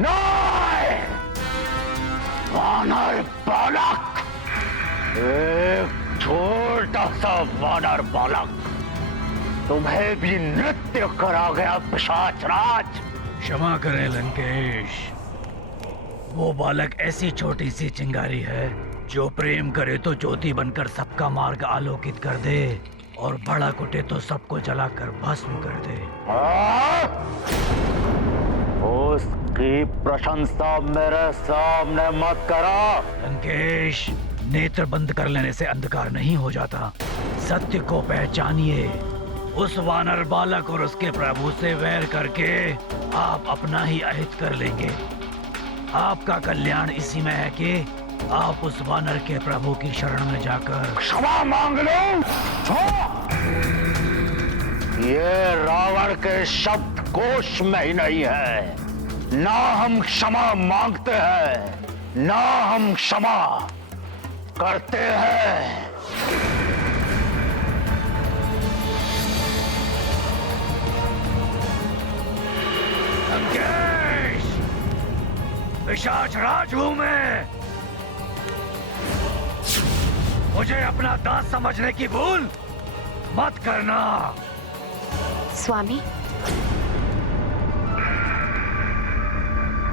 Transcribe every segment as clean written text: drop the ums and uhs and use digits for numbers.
नहीं, वानर बालक, एक छोटा सा वानर बालक तुम्हें भी नृत्य करा गया पिशाच राज। क्षमा करें लंकेश, वो बालक ऐसी छोटी सी चिंगारी है जो प्रेम करे तो ज्योति बनकर सबका मार्ग आलोकित कर दे और बड़ा कुटे तो सबको जलाकर भस्म कर दे। उसकी प्रशंसा मेरे सामने मत करो। लंकेश, नेत्र बंद कर लेने से अंधकार नहीं हो जाता। सत्य को पहचानिए। उस वानर बालक और उसके प्रभु से वैर करके आप अपना ही अहित कर लेंगे। आपका कल्याण इसी में है कि आप उस वानर के प्रभु की शरण में जाकर क्षमा मांग लो। ये रावण के शब्द कोश में ही नहीं है। ना हम क्षमा मांगते हैं, ना हम क्षमा करते हैं। लंकेश, पिशाच राज हूं मैं। मुझे अपना दास समझने की भूल मत करना। स्वामी,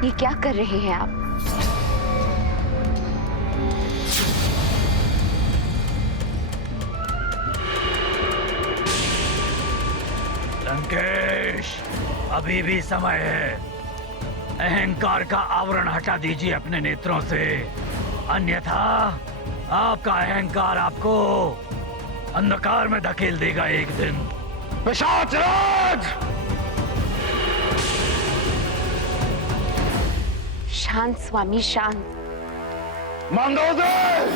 ये क्या कर रहे हैं आप? लंकेश, अभी भी समय है। अहंकार का आवरण हटा दीजिए अपने नेत्रों से, अन्यथा आपका अहंकार आपको अंधकार में धकेल देगा एक दिन। पिशाच राज! शांत स्वामी, शांत। मंदोदर,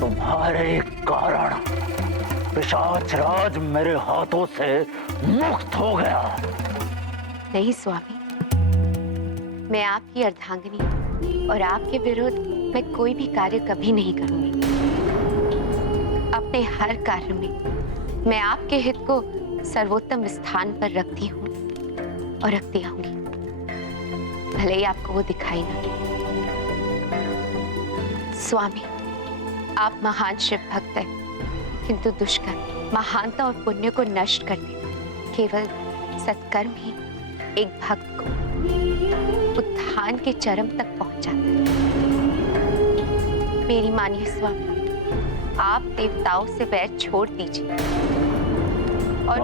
तुम्हारे कारण पिशाच राज मेरे हाथों से मुक्त हो गया। नहीं स्वामी, मैं आपकी अर्धांगिनी और आपके विरुद्ध मैं कोई भी कार्य कभी नहीं करूंगी। अपने हर कार्य में मैं आपके हित को सर्वोत्तम स्थान पर रखती हूँ और रखती आऊंगी, भले ही आपको वो दिखाई ना दे। स्वामी, आप महान शिव भक्त हैं, किंतु दुष्कर्म महानता और पुण्य को नष्ट करते, केवल सत्कर्म ही एक भक्त को उत्थान के चरम तक पहुंचाता है। मेरी मानिए स्वामी, आप देवताओं से वैर छोड़ दीजिए और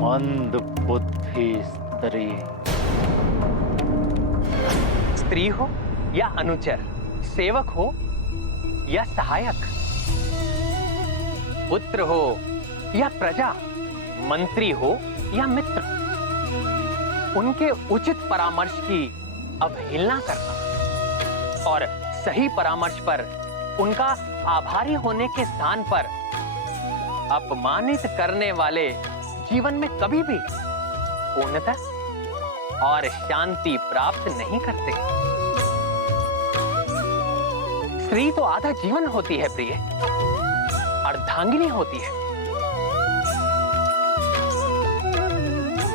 मंद बुद्धि स्त्री। स्त्री हो या अनुचर, सेवक हो या सहायक, पुत्र हो या प्रजा, मंत्री हो या मित्र, उनके उचित परामर्श की अवहेलना करना और सही परामर्श पर उनका आभारी होने के स्थान पर अपमानित करने वाले जीवन में कभी भी पूर्णता और शांति प्राप्त नहीं करते। स्त्री तो आधा जीवन होती है प्रिय, अर्धांगिनी होती है।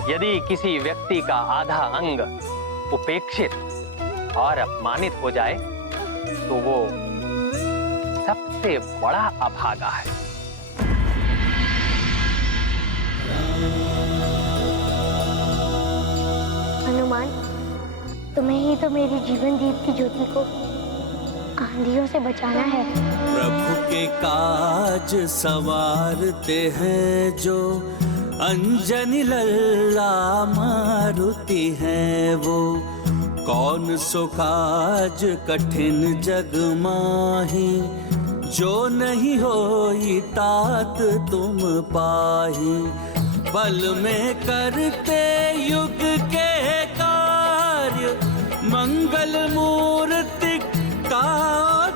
यदि किसी व्यक्ति का आधा अंग उपेक्षित और अपमानित हो जाए तो वो सबसे बड़ा अभागा है। हनुमान, तुम्हें ही तो मेरी जीवन दीप की ज्योति को आंधियों से बचाना है। प्रभु के काज सवारते हैं जो, अंजनी लल्ला मारुति है वो। कौन सो काज कठिन जग माही, जो नहीं होई तात तुम पाही। पल में करते युग के कार्य, मंगल मूर्ति का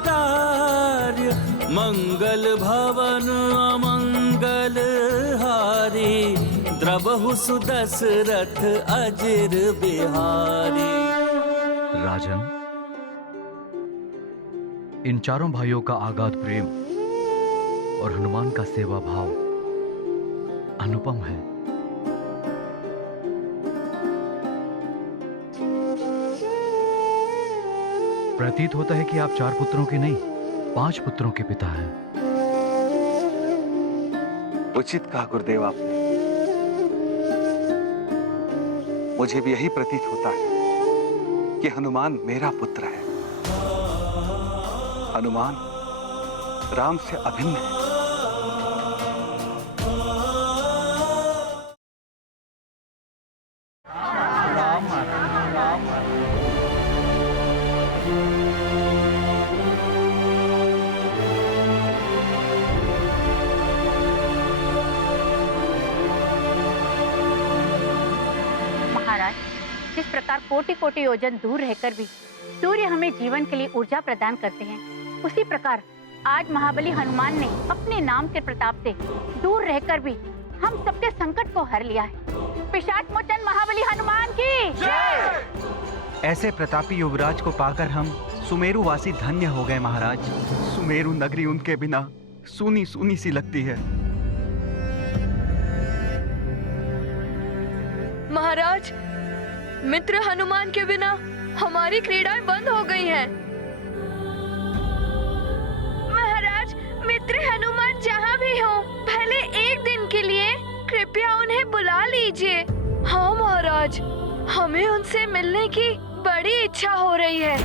कार्य। मंगल भवन अमंगल हारी, द्रबहु सुदशरथ अजिर बिहारी। राजन, इन चारों भाइयों का आगाध प्रेम और हनुमान का सेवा भाव अनुपम है। प्रतीत होता है कि आप 4 पुत्रों के नहीं 5 पुत्रों के पिता हैं। उचित कहा गुरुदेव आपने। मुझे भी यही प्रतीत होता है कि हनुमान मेरा पुत्र है। हनुमान राम से अभिन्न है। महाराज, जिस प्रकार कोटि कोटि योजन दूर रहकर भी सूर्य हमें जीवन के लिए ऊर्जा प्रदान करते हैं, उसी प्रकार आज महाबली हनुमान ने अपने नाम के प्रताप से दूर रहकर भी हम सबके संकट को हर लिया है। पिशाच मोचन महाबली हनुमान की जय। ऐसे प्रतापी युवराज को पाकर हम सुमेरु वासी धन्य हो गए महाराज। सुमेरु नगरी उनके बिना सूनी सूनी सी लगती है। महाराज, मित्र हनुमान के बिना हमारी क्रीड़ाएं बंद हो गई हैं। महाराज, मित्र हनुमान जहाँ भी हो, भले एक दिन के लिए कृपया उन्हें बुला लीजिए। हाँ महाराज, हमें उनसे मिलने की बड़ी इच्छा हो रही है।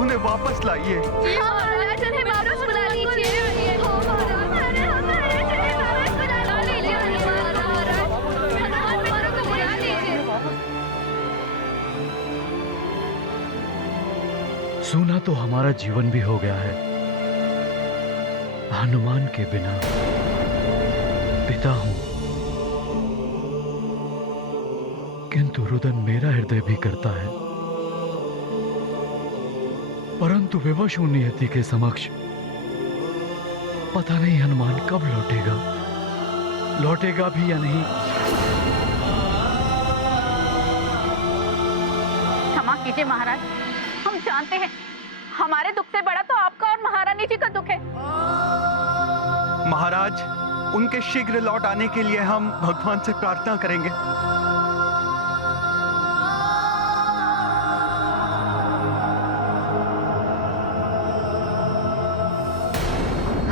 उन्हें वापस लाइए। हाँ महाराज, उन्हें वापस बुला लीजिए। हाँ महाराज, उन्हें वापस बुला लीजिए। हनुमान मित्रों को बुला लीजिए। सूना तो हमारा जीवन भी हो गया है। हनुमान के बिना पिता हूं, किंतु रुदन मेरा हृदय भी करता है। परंतु विवश हूं नियति के समक्ष। पता नहीं हनुमान कब लौटेगा, लौटेगा भी या नहीं। क्षमा कीजिए महाराज, हम जानते हैं हमारे दुख से बड़ा तो आपका और महारानी जी का दुख है। महाराज, उनके शीघ्र लौट आने के लिए हम भगवान से प्रार्थना करेंगे।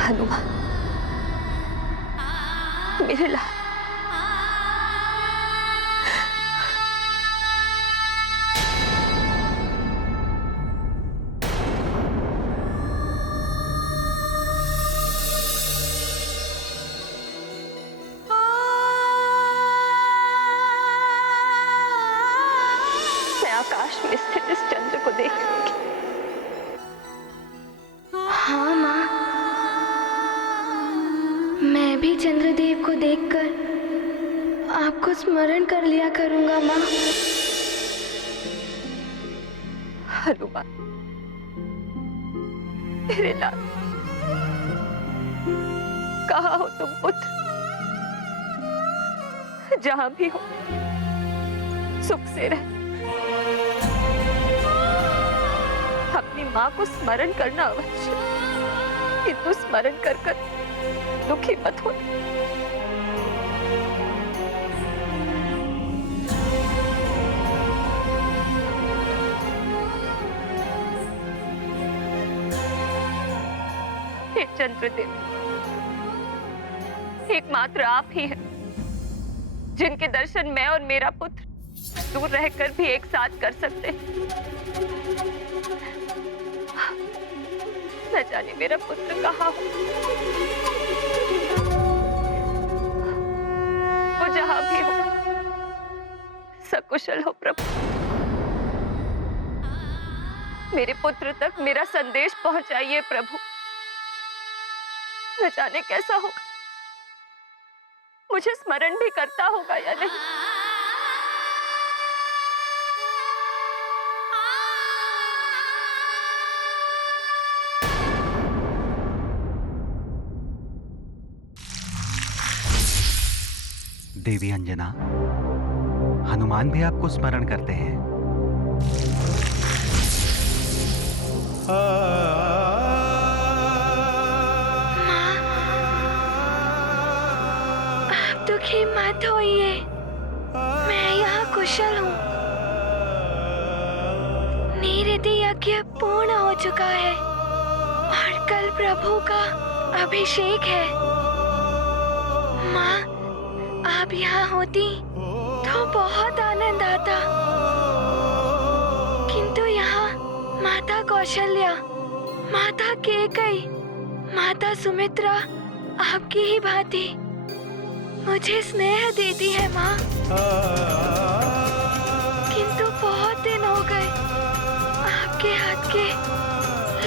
हनुमान, मेरे लाल, मैं आकाश में स्थित इस चंद्र को देख रही थी। हाँ माँ, मैं भी चंद्रदेव को देखकर आपको स्मरण कर लिया करूंगा माँ। हनुमान, मेरे लाल, कहाँ हो तुम पुत्र? जहां भी हो सुख से रह। अपनी माँ को स्मरण करना अवश्य, किंतु स्मरण कर कर दुखी मत हो। हे चंद्रदेव, एकमात्र आप ही हैं जिनके दर्शन मैं और मेरा पुत्र दूर रहकर भी एक साथ कर सकते हैं। न जाने मेरा पुत्र कहाँ हो। वो जहां भी हो सकुशल हो प्रभु। मेरे पुत्र तक मेरा संदेश पहुंचाइए प्रभु। न जाने कैसा होगा, मुझे स्मरण भी करता होगा या नहीं। देवी अंजना, हनुमान भी आपको स्मरण करते हैं। आप दुखी मत होइए, मैं यहाँ कुशल हूँ। नीरिति यज्ञ पूर्ण हो चुका है और कल प्रभु का अभिषेक है। माँ, आप यहाँ होती तो बहुत आनंद आता, किंतु यहाँ माता कौशल्या, माता केकई, माता सुमित्रा आपकी ही भांति मुझे स्नेह देती है माँ। किंतु बहुत दिन हो गए आपके हाथ के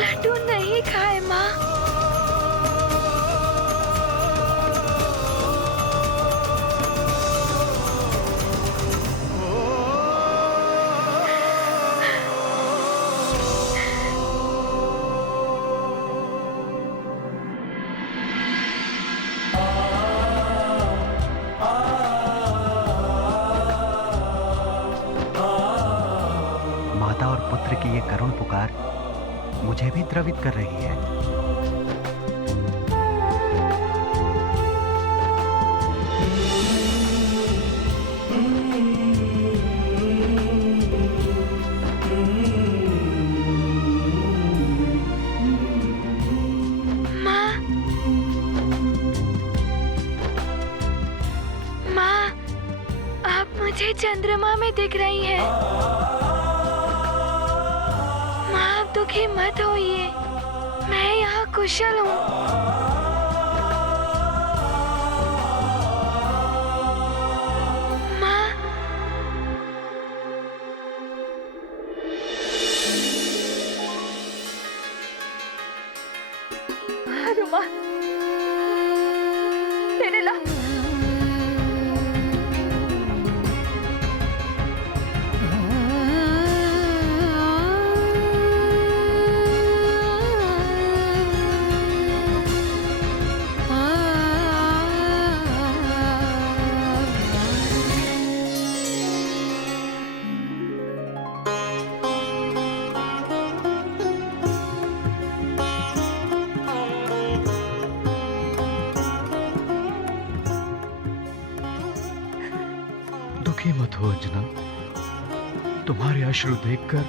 लड्डू नहीं खाए माँ। माता और पुत्र की ये करुण पुकार मुझे भी द्रवित कर रही है। माँ, माँ, आप मुझे चंद्रमा में दिख रही हैं। माँ, आप दुखी मत होइए, मैं यहाँ कुशल हूँ। माँ, हनुमान, मेरे ला दुखी मत हो अंजना, तुम्हारे अश्रु देखकर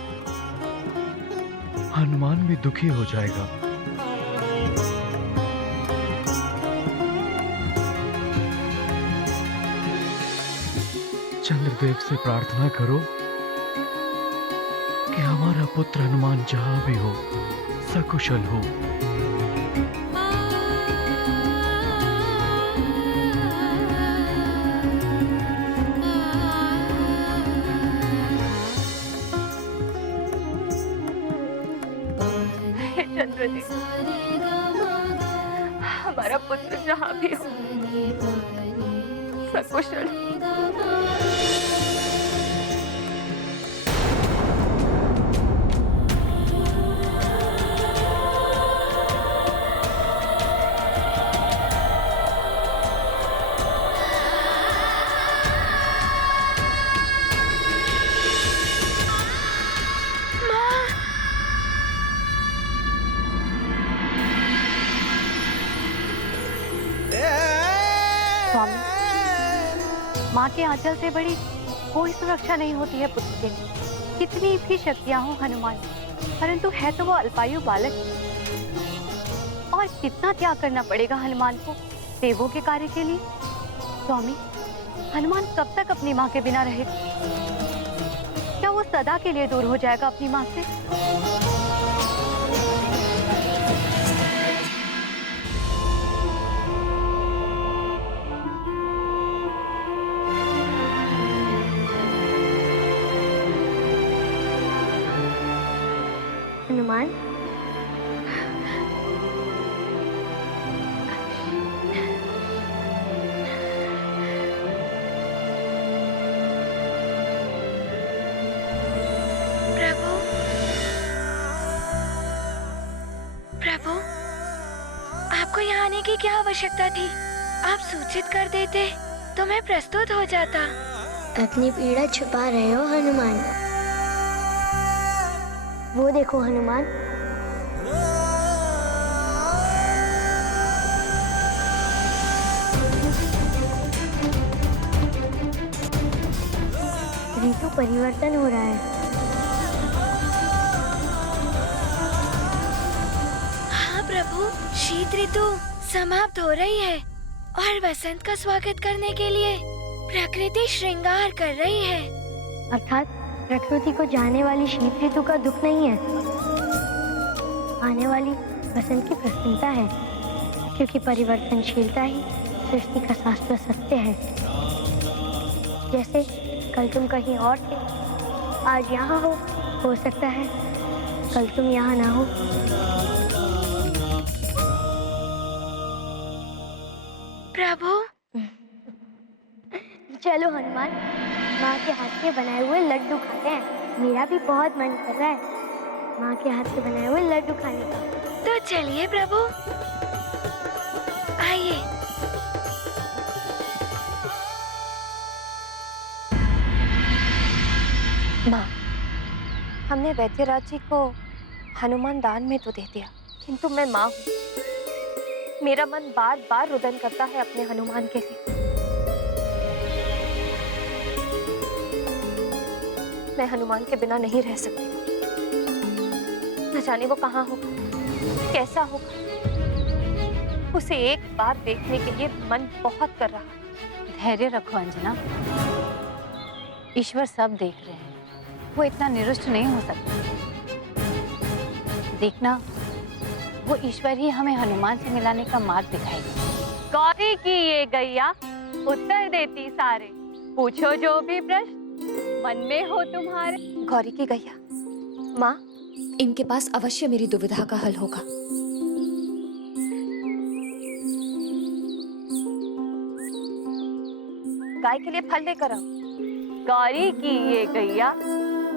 हनुमान भी दुखी हो जाएगा। चंद्रदेव से प्रार्थना करो कि हमारा पुत्र हनुमान जहां भी हो सकुशल हो। हे चंद्रदेव, हमारा पुत्र जहाँ भी हो सकुशल। स्वामी, माँ के आंचल से बड़ी कोई सुरक्षा नहीं होती है पुत्र के लिए। कितनी भी शक्तियां हो हनुमान, परंतु है तो वो अल्पायु बालक। और कितना त्याग करना पड़ेगा हनुमान को देवों के कार्य के लिए। स्वामी, हनुमान कब तक अपनी माँ के बिना रहेगा? क्या वो सदा के लिए दूर हो जाएगा अपनी माँ से? हनुमान, प्रभु, प्रभु, आपको यहाँ आने की क्या आवश्यकता थी? आप सूचित कर देते तो मैं प्रस्तुत हो जाता। अपनी पीड़ा छुपा रहे हो हनुमान। वो देखो हनुमान, परिवर्तन हो रहा है। हाँ प्रभु, शीत ऋतु समाप्त हो रही है और बसंत का स्वागत करने के लिए प्रकृति श्रृंगार कर रही है। अर्थात प्रकृति को जाने वाली शीत ऋतु का दुख नहीं है, आने वाली बसंत की प्रसन्नता है, क्योंकि परिवर्तनशीलता ही सृष्टि का शाश्वत सत्य है। जैसे कल तुम कहीं और थे, आज यहाँ हो सकता है कल तुम यहाँ ना हो। प्रभु, चलो हनुमान, माँ के हाथ के बनाए हुए लड्डू खाते हैं। मेरा भी बहुत मन कर रहा है माँ के हाथ के बनाए हुए लड्डू खाने का। तो चलिए प्रभु, आइए। माँ, हमने वैद्यराज जी को हनुमान दान में तो दे दिया, किंतु मैं माँ हूँ। मेरा मन बार बार रुदन करता है अपने हनुमान के लिए। मैं हनुमान के बिना नहीं रह सकती। न जाने वो कहाँ होगा, कैसा होगा। उसे एक बार देखने के लिए मन बहुत कर रहा है। धैर्य रखो अंजना, ईश्वर सब देख रहे हैं, वो इतना निरुष्ट नहीं हो सकता। देखना, वो ईश्वर ही हमें हनुमान से मिलाने का मार्ग दिखाएगा। गौरी की ये गैया उत्तर देती सारे, पूछो जो भी प्रश्न मन में हो तुम्हारे। गौरी की गैया, माँ, इनके पास अवश्य मेरी दुविधा का हल होगा। गाय के लिए फल लेकर आओ। गौरी की ये गैया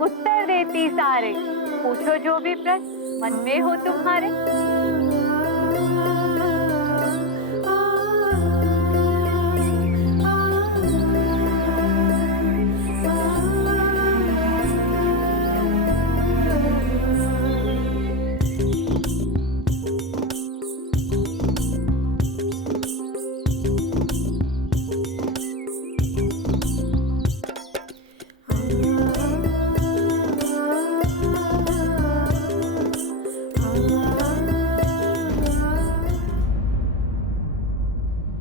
उत्तर देती सारे, पूछो जो भी प्रश्न मन में हो तुम्हारे।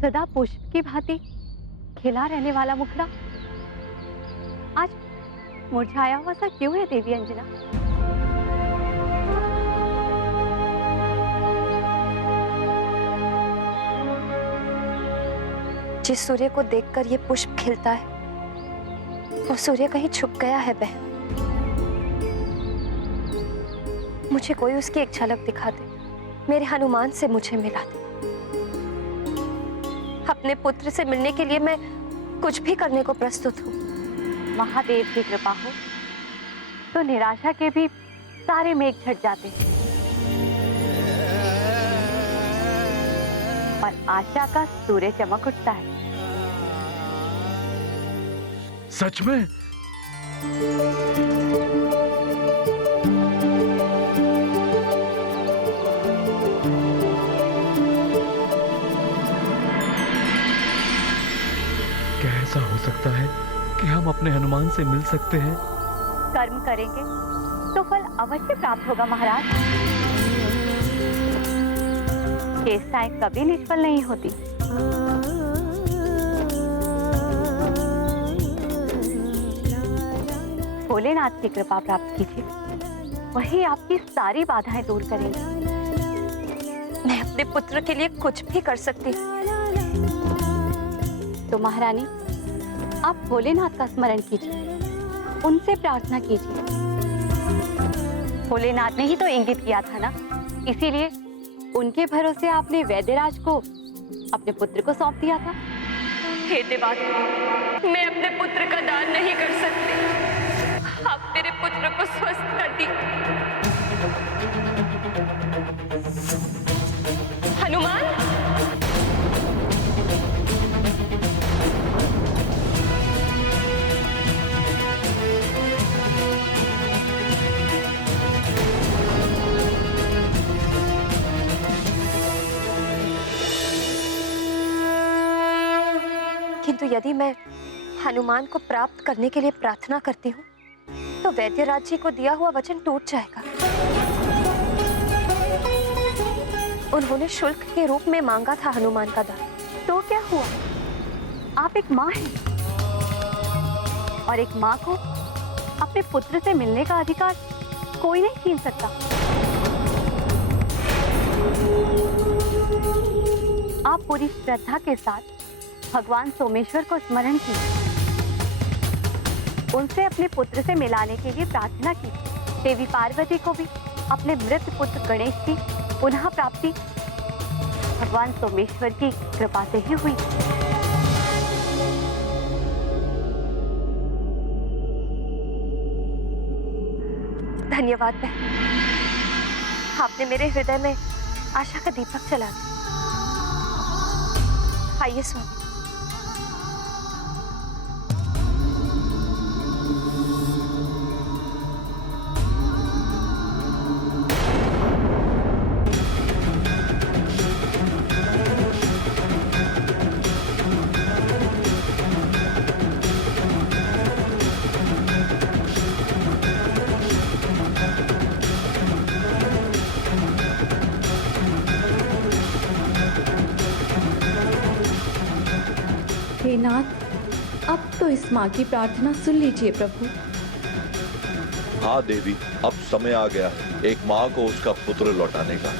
सदा पुष्प की भांति खिला रहने वाला मुखड़ा आज मुरझाया हुआ सा क्यों है देवी अंजना? जिस सूर्य को देखकर ये पुष्प खिलता है, वो सूर्य कहीं छुप गया है बहन। मुझे कोई उसकी एक झलक दिखा दे, मेरे हनुमान से मुझे मिला दे। अपने पुत्र से मिलने के लिए मैं कुछ भी करने को प्रस्तुत हूँ। महादेव की कृपा हो तो निराशा के भी सारे मेघ छट जाते हैं और आशा का सूर्य चमक उठता है। सच में? क्या ऐसा हो सकता है कि हम अपने हनुमान से मिल सकते हैं? कर्म करेंगे तो फल अवश्य प्राप्त होगा महाराज। चेष्टाएं कभी निष्फल नहीं होती। भोलेनाथ की कृपा प्राप्त कीजिए, वही आपकी सारी बाधाएं दूर करेंगे। मैं अपने पुत्र के लिए कुछ भी कर सकती हूँ। तो महारानी, आप भोलेनाथ का स्मरण कीजिए, उनसे प्रार्थना कीजिए। भोलेनाथ ने ही तो इंगित किया था ना, इसीलिए उनके भरोसे आपने वैद्यराज को अपने पुत्र को सौंप दिया था। हे देवात्मा, मैं अपने पुत्र का दान नहीं कर सकती। आप मेरे पुत्र को स्वस्थ कर दी। हनुमान, किंतु यदि मैं हनुमान को प्राप्त करने के लिए प्रार्थना करती हूँ तो वैद्यराज जी को दिया हुआ वचन टूट जाएगा। उन्होंने शुल्क के रूप में मांगा था हनुमान का दान। तो क्या हुआ? आप एक माँ हैं और एक माँ को अपने पुत्र से मिलने का अधिकार कोई नहीं छीन सकता। आप पूरी श्रद्धा के साथ भगवान सोमेश्वर को स्मरण कीजिए, उनसे अपने पुत्र से मिलाने के लिए प्रार्थना की। देवी पार्वती को भी अपने मृत पुत्र गणेश की पुनः प्राप्ति भगवान सोमेश्वर की कृपा से ही हुई। धन्यवाद बहन, आपने मेरे हृदय में आशा का दीपक जला दिया। आइए स्वामी। हे नाथ, अब तो इस माँ की प्रार्थना सुन लीजिए प्रभु। हाँ देवी, अब समय आ गया है एक माँ को उसका पुत्र लौटाने का।